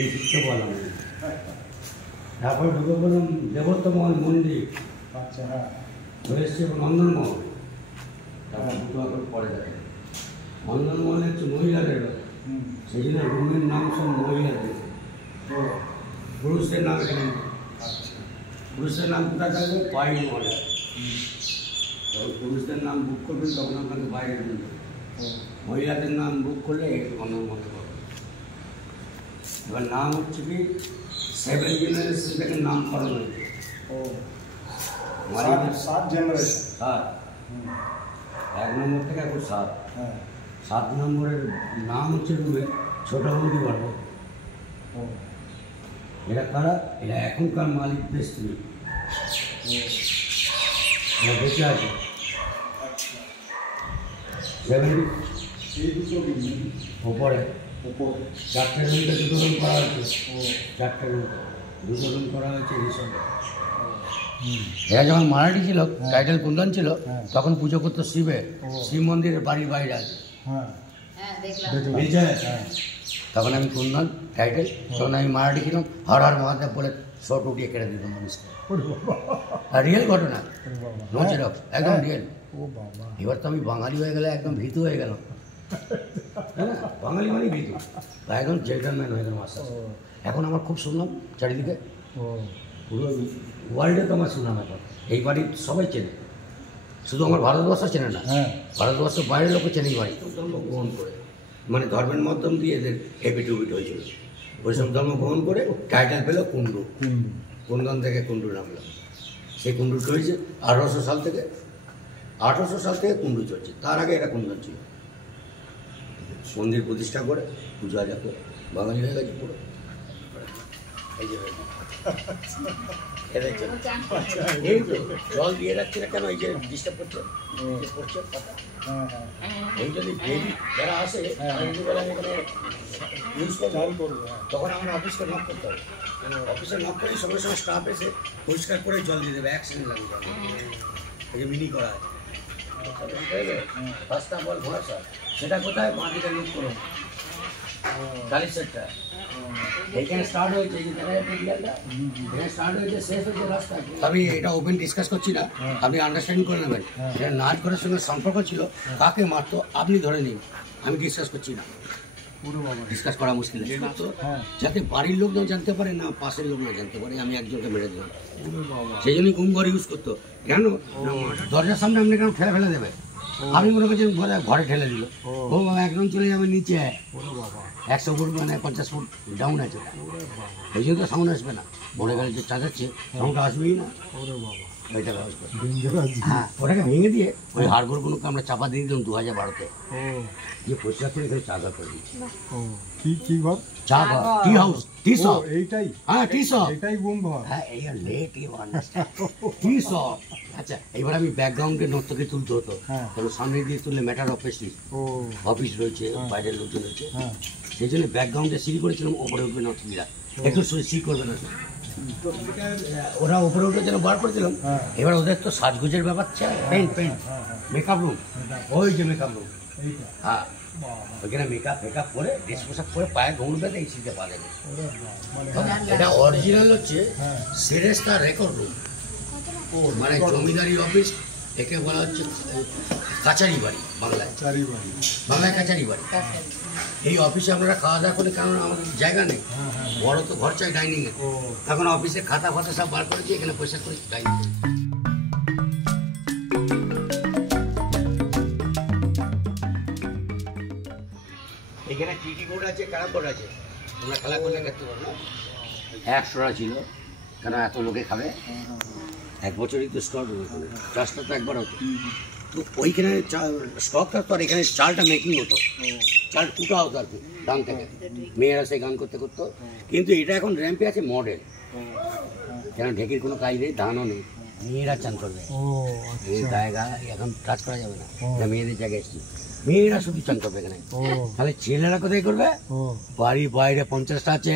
বেনিফিটকে বললাম। তারপর ঢুকে বললাম দেবত্বমহল মন্দির। আচ্ছা, হ্যাঁ। চলে এসছে নন্দনমহল। তারপর দুটো একর পরে দেখেন নন্দনমহল হচ্ছে মহিলাদের বেলা, সেই জন্য রুমের নাম সব মহিলাদের। পুরুষদের নাম এখানে নেই। পুরুষদের নাম কোথায় থাকবে? বাইরে মহলে। যখন পুরুষদের নাম বুক করবেন তখন আপনাকে বাইরে দেবেন। মহিলাদের নাম বুক করলে নন্দনমহলে পাবেন। এবার নাম হচ্ছে কি 7 জেনারেশন থেকে নামকরণ হয়েছে। 7 জেনারেশন। 7 1 নম্বর থেকে এখন 7। 7 নম্বরের নাম হচ্ছে রুমে ছোট বৌদি বড়। এরা কারা? এরা এখনকার মালিকদের স্ত্রী, বেঁচে আছে। 70 ওপরে 4টে রুমটা 2 রুম করা হয়েছে। 4টে রুম 2 রুম করা হয়েছে রিসর্টে। এরা যখন মারাঠি ছিল, টাইটেল কুন্দন ছিল, তখন পুজো করতো শিবের। শিব মন্দিরের বাড়ির বাইরে আছে। তখন আমি কুন্দন টাইটেল, তখন আমি মারাঠি ছিলাম। হর হর মহাদেব বলে শর্ট উঠিয়ে কেটে দিত মানুষকে। আর রিয়েল ঘটনা, নো জেরক্স, একদম রিয়েল। এবার তো আমি বাঙালি হয়ে গেলে একদম ভীতু হয়ে গেলাম। হ্যাঁ, বাঙালি মানেই ভীতু, একদম জেন্টলম্যান হয়ে গেলাম আস্তে আস্তে। এখন আমার খুব শুনলাম চারিদিকে, পুরো ওয়ার্ল্ডে তো আমার সুনাম। এখন এই বাড়ি সবাই চেনে, শুধু আমার ভারতবর্ষ চেনে না, ভারতবর্ষের বাইরের লোকও চেনে এই বাড়ি। ধর্ম গ্রহণ করে, মানে ধর্মের মাধ্যম দিয়ে এদের হেবিটুবিট হয়েছিল। ওইসব ধর্ম গ্রহণ করে টাইটেল পেল কুণ্ডু। কুন্দন থেকে কুণ্ডু নামলাম। সেই কুণ্ডু হয়েছে 1800 সাল থেকে। 1800 সাল থেকে কুণ্ডু চলছে, তার আগে এটা কুন্দন ছিল। মন্দির প্রতিষ্ঠা করে পুজো আজা করে বাঙালি হয়ে গেছে পুরো। এই যে এই তো জল দিয়ে রাখছে না কেন? এই যে ডিস্টার্ব করছে কথা। এই যদি ডেলি যারা আসে ইউজ করবো, তখন আমার অফিসকে নক করতে হবে। অফিসে নক করে সঙ্গে সঙ্গে স্টাফ এসে পরিষ্কার করে জল দিয়ে দেবে। 1 সেকেন্ড লাগবে। এই মিনি করা আছে রাস্তা বল ভরসা। সেটা কোথায়? মাটিটা লুট করুন গাড়ির সেটটা এইখানে স্টার্ট হয়েছে, স্টার্ট হয়েছে, শেষ হয়েছে রাস্তা। আমি এটা ওপেন ডিসকাস করছি না, আপনি আন্ডারস্ট্যান্ডিং করে নেবেন। এটা নাচ করার সঙ্গে সম্পর্ক ছিল, কাকে মারতো আপনি ধরে নিন, আমি ডিসকাস করছি না। ডিসকাস করা মুশকিল, যাতে বাড়ির লোক না জানতে পারে, না পাশের লোক না জানতে পারে আমি একজনকে মেরে দিলাম। সেই জন্যই কুমঘর ইউজ করতো। কেন? দরজার সামনে আপনি কেন ফেলে দেবে? আমি মনে করছি ঘরে ঠেলে দিল, ও বাবা একদম চলে যাবে নিচে। 100 ফুট মানে 50 ফুট ডাউন আছে, এই জন্য তো সাউন্ড আসবে না। বড় গাড়ি যে চাঁদাচ্ছে সাউন্ড আসবেই না। হ্যাঁ, ওটাকে ভেঙে দিয়ে ওই হাড়গোড়গুলোকে আমরা চাপা দিয়ে দিলাম 2012-তে। দিয়ে পরিষ্কার করে এখানে চা ঘর করে দিচ্ছি। কি ঘর? চা ঘর, টি হাউস, টি শপ। এইটাই? হ্যাঁ, টি শপ। এটাই গুম ঘর। হ্যাঁ, এই let you understand, tea shop. আচ্ছা, এবার আমি ব্যাকগ্রাউন্ডে নর্তকে তুলতে হতো, তাহলে সামনে দিয়ে তুললে ম্যাটার অফিস রয়েছে, বাইরের লোকজন রয়েছে। সেই জন্য ব্যাকগ্রাউন্ডে সিল করেছিলাম, ওপরে উঠবে নর্তকীরা, একটু সিল করবে না। ওরা উপরে উঠে যেন বার করে দিলাম। এবার ওদের তো সাজগুজের ব্যাপার, পেন্ট মেকআপ রুম, ওই যে মেকআপ রুম। হ্যাঁ, ওইখানে মেকআপ করে ড্রেস পোশাক করে পায়ে ঘুম বেঁধে এই সিটে পা দেবে। এটা অরিজিনাল হচ্ছে সেরেস্তা রেকর্ড রুম, মানে জমিদারি অফিস। একে বলা হচ্ছে কাচারি বাড়ি, বাংলায় কাচারি বাড়ি। এই অফিসে আপনারা খাওয়া দাওয়া করে, কারণ আমাদের জায়গা নেই, বড় তো ঘর চাই ডাইনিংয়ে। এখন অফিসে খাতা ফাতা সব বার করেছি, এখানে পয়সা করে ডাইনিং। এখানে টিটি বোর্ড আছে, ক্যারাম বোর্ড আছে, তোমরা খেলা করলে খেতে পারো না। 100 টাকা ছিল, কেন এত লোকে খাবে। 1 বছরই তো স্টক, চাষটা তো একবার হতো। তো ওইখানে স্টক থাকতো, আর এখানে চালটা মেকিং হতো, চাল কুটা হতো আর কি ধান থেকে। মেয়েরা সেই গান করতে করতো। কিন্তু এটা এখন র্যাম্পে আছে মডেল, কেন ঢেকির কোনো কাজ নেই, ধানও নেই, মেয়েরা চান করবে। এই জায়গা এখন কাজ করা যাবে না, মেয়েদের জায়গায় এসেছি, মেয়েরা শুধু চান করবে এখানে। তাহলে ছেলেরা কোথায় করবে? বাড়ির বাইরে 50টা আছে,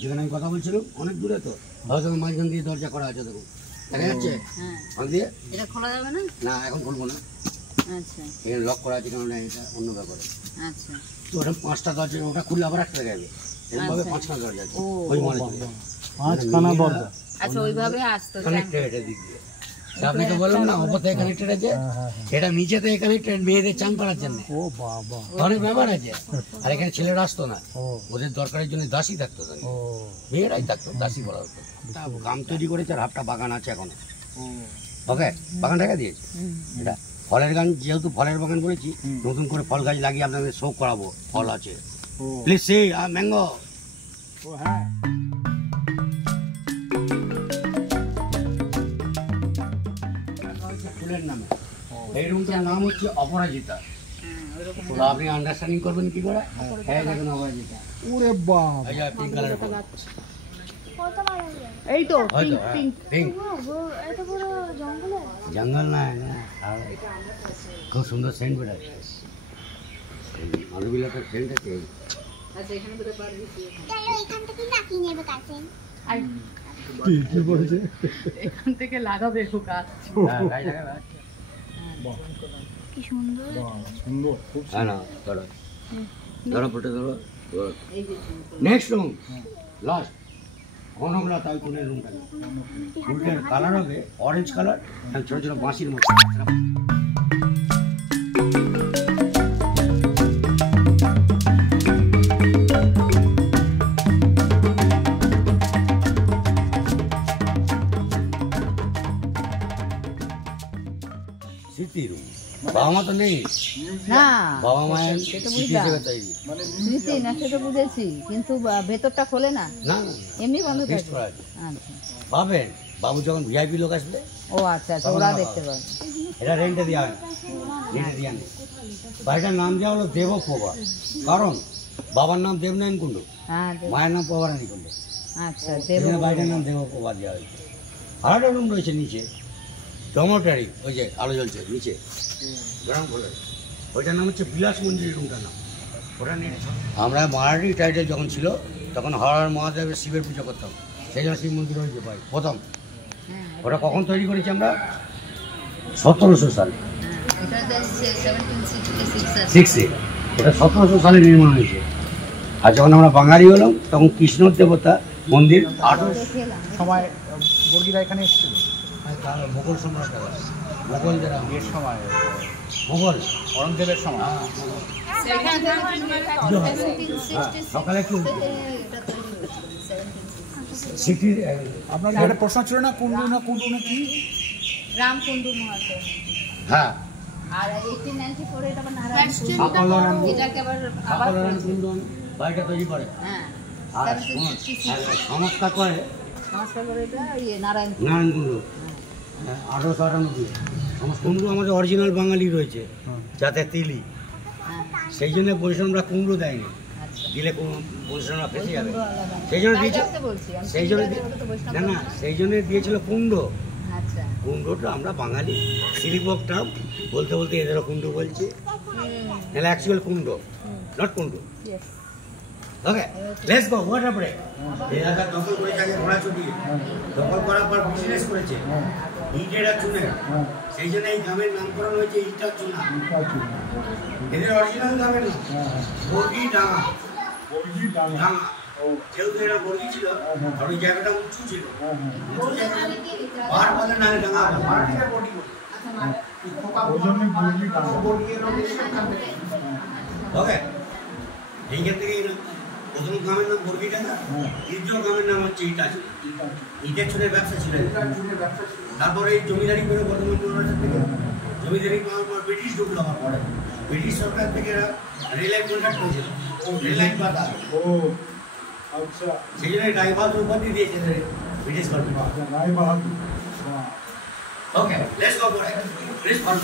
যেখানে আমি কথা বলছিলাম অনেক দূরে, তো হয়তো মাঝখান দিয়ে দরজা করা আছে, দেখুন দেখা যাচ্ছে। দিয়ে এটা খোলা যাবে না, না এখন খুলবো না, আচ্ছা এখানে লক করা আছে, কারণ এটা অন্য ব্যাপারে। আচ্ছা তো ওটা 5টা দরজা, ওটা খুললে আবার একটা যাবে, এরকমভাবে 5খানা দরজা আছে ও ওই মলে চলে। 5খানা দরজা। আচ্ছা ওইভাবে আসতো কানেক্টেড এটা দিক দিয়ে। তা আপনি তো বললাম না ওপর থেকে কানেক্টেড আছে, এটা নিচে থেকে কানেক্টেড মেয়েদের চান করার জন্য। ও বাবা। অনেক ব্যাপার আছে। আর এখানে ছেলেরা আসতো না, ও ওদের দরকারের জন্য দাসী থাকতো, ও মেয়েরাই থাকতো, দাসী বলা হতো। তা গ্রাম তৈরি করেছে আর হাফটা বাগান আছে এখন। ওকে, বাগান দেখা দিয়েছে এটা ফলের গান, যেহেতু ফলের বাগান করেছি, নতুন করে ফল গাছ লাগিয়ে আপনাদের শো করাবো, ফল আছে। ও প্লিজ সি ম্যাঙ্গো। ও হ্যাঁ। ফুলের নামে এই রুমটার নাম হচ্ছে অপরাজিতা। তো আপনি আন্ডারস্ট্যান্ডিং করবেন কি করে? হ্যাঁ দেখুন অপরাজিতা, ওরে বাবা। এই যে পিঙ্ক কালার, এই তো হয়তো পিঙ্ক পিঙ্ক। এত বড় জঙ্গলে জঙ্গল না, খুব সুন্দর সেন্ট বেরোয়, মালবিলাটার সেন্ট আছে। আচ্ছা এখানে তো পারবি তাহলে এখান থেকে না কিনে নেবে কাছে আই কি বলছে? এখান থেকে লাগাবে গাছ। হ্যাঁ, গাছ লাগাবে। কি সুন্দর বাহ, সুন্দর, খুব হ্যাঁ না, ধরো ধরো ফুটে ধরো। এই যে নেক্সট রুম লাস্ট ঘনগুলা, তাই কোনের রুমটা ফুলের কালার হবে অরেঞ্জ কালার, ছোট ছোট বাঁশির মতো। স্মৃতি রুম, বাবা মা তো নেই, না বাবা মায়ের সেটা স্মৃতি বুঝলাম। হিসেবে তৈরি। স্মৃতি না সেটা বুঝেছি, কিন্তু ভেতরটা খোলে না, না না, এমনি বন্ধ ফিক্সড থাকে। করা আছে। আচ্ছা পাবেন, বাবু যখন ভিআইপি লোক আসবে ও আচ্ছা আচ্ছা ওরা দেখতে পাবে। এটা রেন্টে দেওয়া হয় না, রেন্টে দেওয়া নেই। বাড়িটার নাম দেওয়া হলো দেবপ্রভা, কারণ বাবার নাম দেবনারায়ণ কুণ্ডু, হ্যাঁ মায়ের নাম প্রভারানী কুণ্ডু, আচ্ছা এই জন্য বাড়িটার নাম দেবপ্রভা দেওয়া হয়েছে। আরেকটা রুম রয়েছে নিচে, ডমোটারি, ওই যে আলো জ্বলছে নিচে, গ্রাউন্ড ফ্লোরে, ওইটার নাম হচ্ছে বিলাস মন্দিরের রুমটার নাম। ওটা নিয়ে আমরা মারাঠি টাইটেল যখন ছিল তখন হর মহাদেবের শিবের পুজো করতাম, সেই জন্য শিব মন্দির হয়েছে ভাই প্রথম। ওটা কখন তৈরি করেছি আমরা? 1700 সালে, এটা 1766 সিক্সে, এটা 1700 সালে নির্মাণ হয়েছে। আর যখন আমরা বাঙালি হলাম তখন কৃষ্ণ দেবতা মন্দির 1800 সময় বর্গিরা এখানে এসেছিল মোগল সম্রাট, মোগল যারা এর সময়, মোগল অরঙ্গজেবের সময়। সকালে একটু সিটির আপনার একটা প্রশ্ন ছিল না, কুন্ডু না কুন্ডু না কি? রামকুণ্ডু মহাশয়। হ্যাঁ আর 1894 এটা আবার নারায়ণ আকলরাম এটাকে আবার কুন্দন বাড়িটা তৈরি করে। হ্যাঁ আর সংস্কার করে সংস্কার করে এটা নারায়ণ নারায়ণ কুণ্ডু 1898। কুণ্ডু আমাদের অরিজিনাল বাঙালি রয়েছে, যাতে তিলি, হ্যাঁ সেই জন্য বৈষ্ণবরা কুণ্ডু দেয়নি, আচ্ছা দিলে বৈষ্ণবরা ফেসে যাবে, সেই জন্য দিয়েছে, সেই জন্য না না, সেই জন্য দিয়েছিল কুণ্ড। আচ্ছা কুণ্ডটা আমরা বাঙালি শিলিপকটা বলতে বলতে এদেরও কুণ্ডু বলছি, নাহলে actual Kund, not Kundu. Yes okay, let's go. What up break? এলাকা দখল করেছে আগে ঘোড়া চটিয়ে, দখল করার পর বিজনেস করেছে ইটের আর চুনের, সেই জন্য এই গ্রামের নামকরণ হয়েছে ইটার চুনা। এদের অরিজিনাল গ্রামের নাম বর্গি ডাঙা, ডাঙা। যেহেতু এরা বর্গি ছিল আর ওই জায়গাটা উঁচু ছিল, উঁচু জায়গায় পাহাড় বলে না, ডাঙা বলে। ওকে, এইখান থেকে প্রথম গ্রামের নাম বর্গিডাঙ্গা, দ্বিতীয় গ্রামের নাম হচ্ছে ইটাচুনা। ইটের চুনের ব্যবসা ছিল। তারপরে এই জমিদারি করে বর্তমান মহারাষ্ট্র থেকে জমিদারি পাওয়ার পর ব্রিটিশ ঢুকলো, হওয়ার পরে ব্রিটিশ সরকার থেকে রেল লাইন কন্ট্রাক্ট করেছিল, রেল লাইন পাতা। ও আচ্ছা, সেই জন্য ড্রাইভার উপাধি দিয়েছে British government. Rai Bahadur. Okay, let's go for it. Please follow.